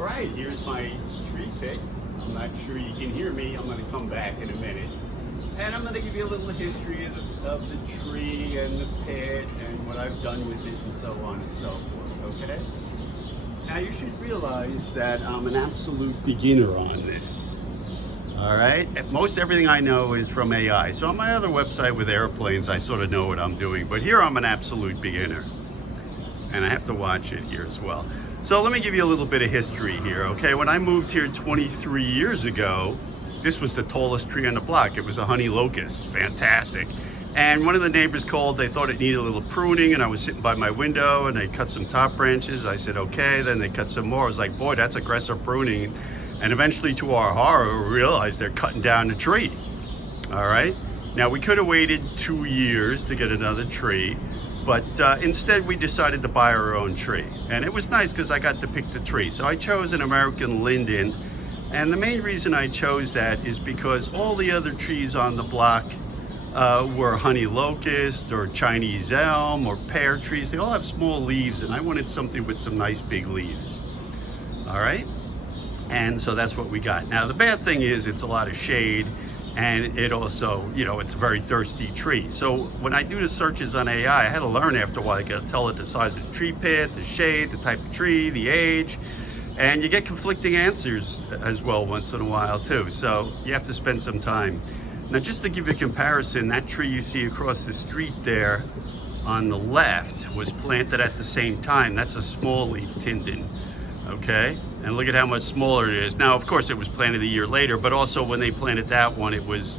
All right, here's my tree pit. I'm not sure you can hear me. I'm going to come back in a minute. And I'm going to give you a little history of the tree and the pit and what I've done with it and so on and so forth, okay? Now you should realize that I'm an absolute beginner on this. All right, most everything I know is from AI. So on my other website with airplanes, I sort of know what I'm doing, but here I'm an absolute beginner. And I have to watch it here as well. So let me give you a little bit of history here, okay? When I moved here 23 years ago, this was the tallest tree on the block. It was a honey locust, fantastic. And one of the neighbors called, they thought it needed a little pruning, and I was sitting by my window and they cut some top branches. I said, okay, then they cut some more. I was like, boy, that's aggressive pruning. And eventually, to our horror, we realized they're cutting down the tree, all right? Now, we could have waited 2 years to get another tree, but instead we decided to buy our own tree. And it was nice because I got to pick the tree. So I chose an American linden. And the main reason I chose that is because all the other trees on the block were honey locust or Chinese elm or pear trees. They all have small leaves, and I wanted something with some nice big leaves. All right? And so that's what we got. Now, the bad thing is it's a lot of shade, and it also, you know, it's a very thirsty tree. So when I do the searches on AI, I had to learn after a while. I got to tell it the size of the tree pit, the shade, the type of tree, the age, and you get conflicting answers as well once in a while too. So you have to spend some time. Now, just to give you a comparison, that tree you see across the street there on the left was planted at the same time. That's a small leaf tinden, okay? And look at how much smaller it is. Now, of course, it was planted a year later, but also when they planted that one, it was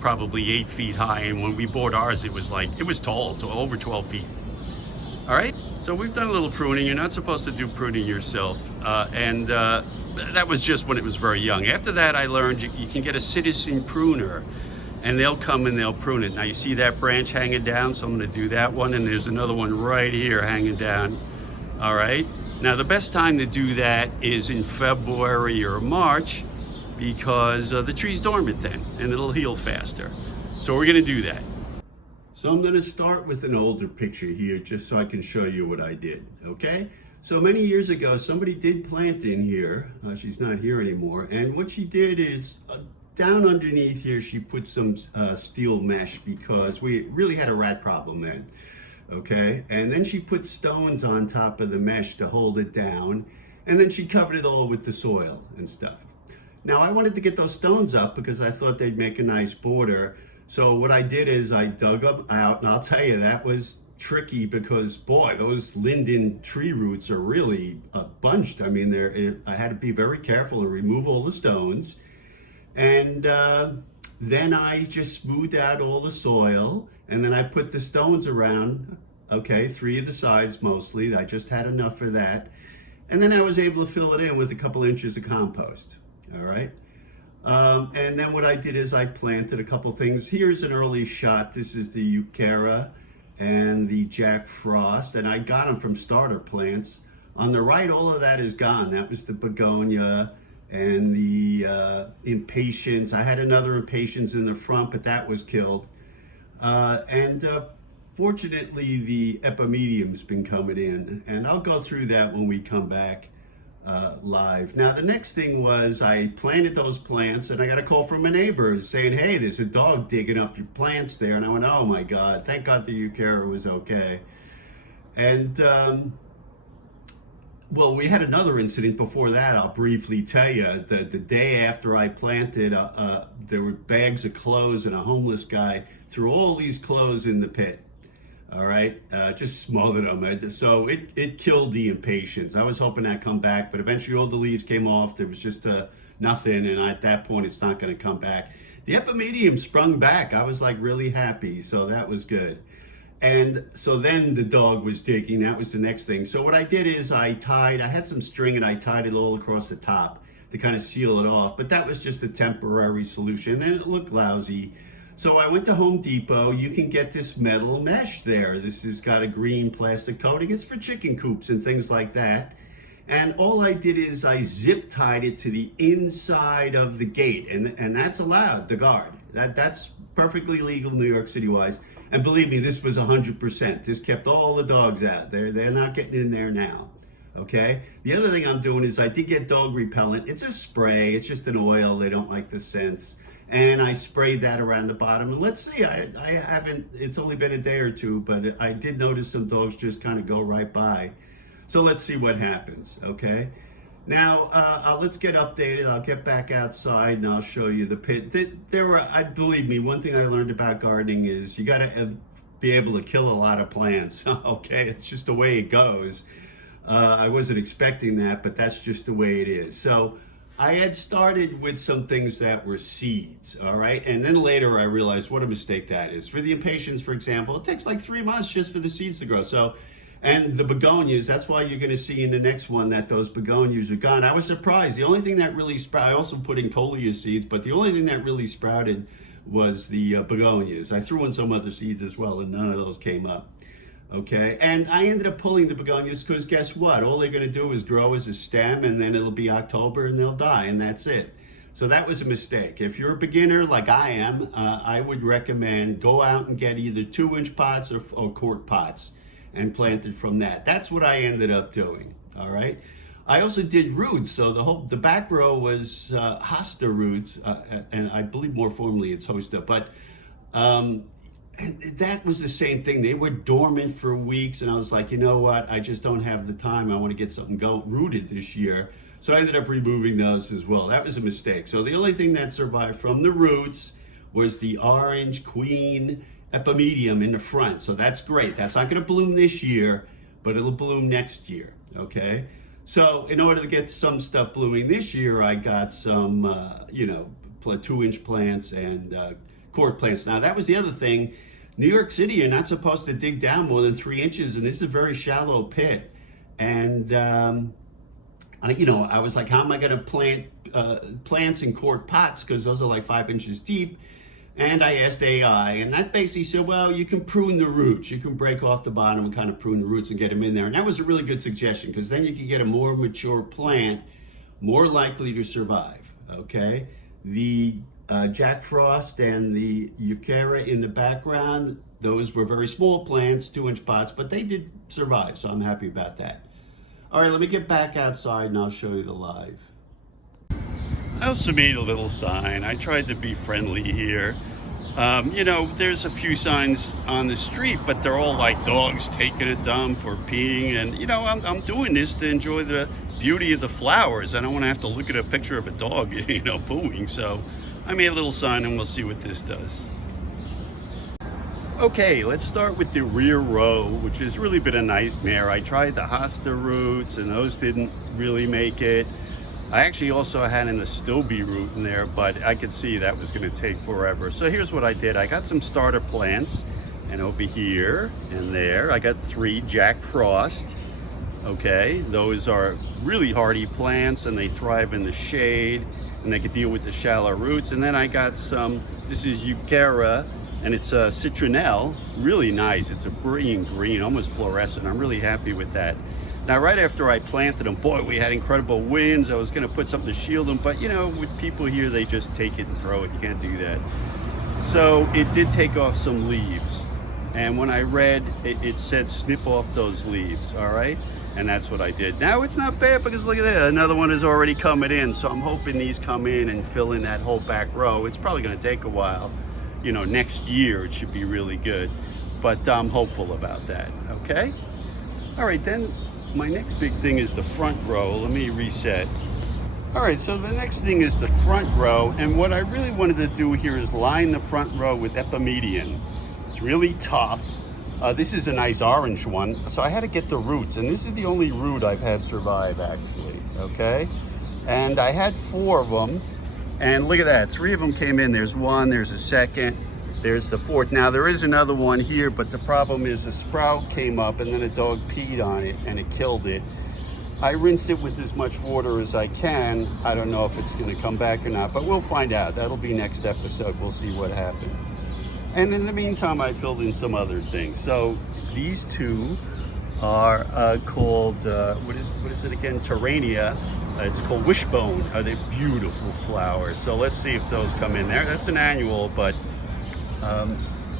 probably 8 feet high. And when we bought ours, it was tall, so over 12 feet. All right, so we've done a little pruning. You're not supposed to do pruning yourself. That was just when it was very young. After that, I learned you can get a citizen pruner, and they'll come and they'll prune it. Now, you see that branch hanging down, so I'm gonna do that one, and there's another one right here hanging down, all right? Now, the best time to do that is in February or March because the tree's dormant then, and it'll heal faster. So we're gonna do that. So I'm gonna start with an older picture here just so I can show you what I did, okay? So many years ago, somebody did plant in here. She's not here anymore. And what she did is down underneath here, she put some steel mesh because we really had a rat problem then. Okay, and then she put stones on top of the mesh to hold it down, and then she covered it all with the soil and stuff. Now, I wanted to get those stones up because I thought they'd make a nice border. So what I did is I dug them out, and I'll tell you, that was tricky because, boy, those linden tree roots are really bunched. I mean, I had to be very careful and remove all the stones. And then I just smoothed out all the soil, and then I put the stones around, okay, 3 of the sides mostly. I just had enough for that. And then I was able to fill it in with a couple inches of compost, all right? And then what I did is I planted a couple things. Here's an early shot. This is the Euchera and the Jack Frost, and I got them from starter plants. On the right, all of that is gone. That was the begonia and the impatiens. I had another impatiens in the front, but that was killed. Fortunately, the epimedium's been coming in, and I'll go through that when we come back live. Now, the next thing was I planted those plants, and I got a call from a neighbor saying, hey, there's a dog digging up your plants there. And I went, oh my God, thank God the Euchera was okay. And well, we had another incident before that. I'll briefly tell you. The day after I planted, there were bags of clothes, and a homeless guy threw all these clothes in the pit. All right, just smothered them. So it killed the impatiens. I was hoping that'd come back, but eventually all the leaves came off. There was just nothing, and at that point, it's not going to come back. The epimedium sprung back. I was like really happy, so that was good. And so then the dog was digging. That was the next thing. So what I did is I had some string, and I tied it all across the top to kind of seal it off. But that was just a temporary solution, and it looked lousy. So I went to Home Depot. You can get this metal mesh there. This has got a green plastic coating. It's for chicken coops and things like that. And all I did is I zip tied it to the inside of the gate, and that's allowed, the guard. That's perfectly legal New York City wise. And believe me, this was 100%. This kept all the dogs out. They're not getting in there now. okay? The other thing I'm doing is I did get dog repellent. It's a spray, it's just an oil, they don't like the scents. And I sprayed that around the bottom. And let's see, I haven't, it's only been a day or two, but I did notice some dogs just kind of go right by. So let's see what happens, okay? Now, let's get updated. I'll get back outside and I'll show you the pit. Believe me, one thing I learned about gardening is you gotta be able to kill a lot of plants, okay? It's just the way it goes. I wasn't expecting that, but that's just the way it is. So I had started with some things that were seeds, all right? And then later I realized what a mistake that is. For the impatiens, for example, it takes like 3 months just for the seeds to grow. So, and the begonias, that's why you're gonna see in the next one that those begonias are gone. I was surprised. The only thing that really sprouted, I also put in coleus seeds, but the only thing that really sprouted was the begonias. I threw in some other seeds as well, and none of those came up. Okay, and I ended up pulling the begonias because guess what? All they're gonna do is grow as a stem, and then it'll be October and they'll die, and that's it. So that was a mistake. If you're a beginner like I am, I would recommend go out and get either 2-inch pots or quart pots and plant it from that. That's what I ended up doing, all right? I also did roots, so the back row was hosta roots, and I believe more formally it's hosta, but and that was the same thing. They were dormant for weeks, and I was like, you know what? I just don't have the time. I want to get something rooted this year. So I ended up removing those as well. That was a mistake. So the only thing that survived from the roots was the orange queen epimedium in the front. So that's great. That's not going to bloom this year, but it'll bloom next year, okay? So in order to get some stuff blooming this year, I got some, 2-inch plants and quart plants. Now that was the other thing. New York City, you're not supposed to dig down more than 3 inches, and this is a very shallow pit. And I was like, how am I going to plant plants in quart pots, because those are like 5 inches deep? And I asked AI, and that basically said, well, you can prune the roots. You can break off the bottom and kind of prune the roots and get them in there. And that was a really good suggestion, because then you can get a more mature plant, more likely to survive, okay? The Jack Frost and the Euchera in the background, those were very small plants, 2-inch pots, but they did survive, so I'm happy about that. All right, let me get back outside and I'll show you the live. I also made a little sign. I tried to be friendly here. There's a few signs on the street, but they're all like dogs taking a dump or peeing, and I'm doing this to enjoy the beauty of the flowers. I don't want to have to look at a picture of a dog, pooing, so I made a little sign and we'll see what this does. Okay, let's start with the rear row, which has really been a nightmare. I tried the hosta roots and those didn't really make it. I actually also had an Astobi root in there, but I could see that was gonna take forever. So here's what I did. I got some starter plants, and over here and there, I got 3 Jack Frost. Okay, those are really hardy plants and they thrive in the shade and they could deal with the shallow roots. And then I got some, this is Euchera, and it's a citronelle, really nice. It's a brilliant green, almost fluorescent. I'm really happy with that. Now, right after I planted them, boy, we had incredible winds. I was gonna put something to shield them, but with people here, they just take it and throw it. You can't do that. So it did take off some leaves. And when I read, it said snip off those leaves, all right? And that's what I did. Now it's not bad because look at that, another one is already coming in. So I'm hoping these come in and fill in that whole back row. It's probably gonna take a while. Next year it should be really good, but I'm hopeful about that, okay? All right, then my next big thing is the front row. Let me reset. All right, so the next thing is the front row, and what I really wanted to do here is line the front row with epimedian. It's really tough. This is a nice orange one, so I had to get the roots, and this is the only root I've had survive, actually, okay? And I had 4 of them, and look at that, 3 of them came in. There's 1, there's a second, there's the 4th. Now, there is another one here, but the problem is the sprout came up, and then a dog peed on it, and it killed it. I rinsed it with as much water as I can. I don't know if it's gonna come back or not, but we'll find out. That'll be next episode. We'll see what happened. And in the meantime, I filled in some other things. So these 2 are called, what is it again? Terrania. It's called wishbone. They're beautiful flowers. So let's see if those come in there. That's an annual, but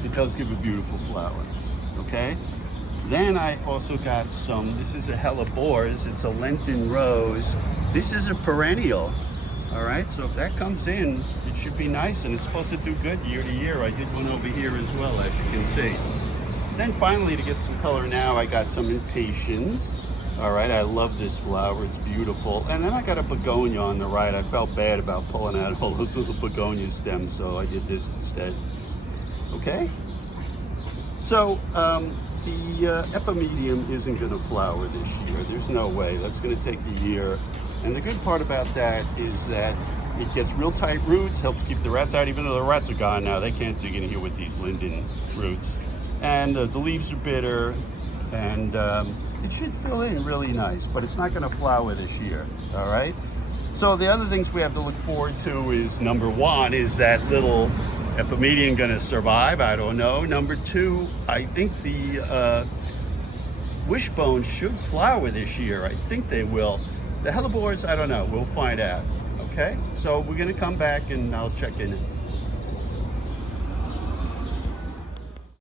it does give a beautiful flower, okay? Then I also got some, this is a hellebores, it's a Lenten rose. This is a perennial, all right? So if that comes in, it should be nice, and it's supposed to do good year to year. I did one over here as well, as you can see. Then finally, to get some color now, I got some impatiens. All right, I love this flower, it's beautiful. And then I got a begonia on the right. I felt bad about pulling out all those little begonia stems, so I did this instead. Okay? So, the epimedium isn't gonna flower this year. There's no way, that's gonna take a year. And the good part about that is that it gets real tight roots, helps keep the rats out, even though the rats are gone now. They can't dig in here with these linden roots. And the leaves are bitter, and it should fill in really nice, but it's not gonna flower this year, all right? So the other things we have to look forward to is, number one, is that little epimedium gonna survive? I don't know. Number two, I think the wishbone should flower this year. I think they will. The hellebores, I don't know, we'll find out, okay? So we're gonna come back and I'll check in.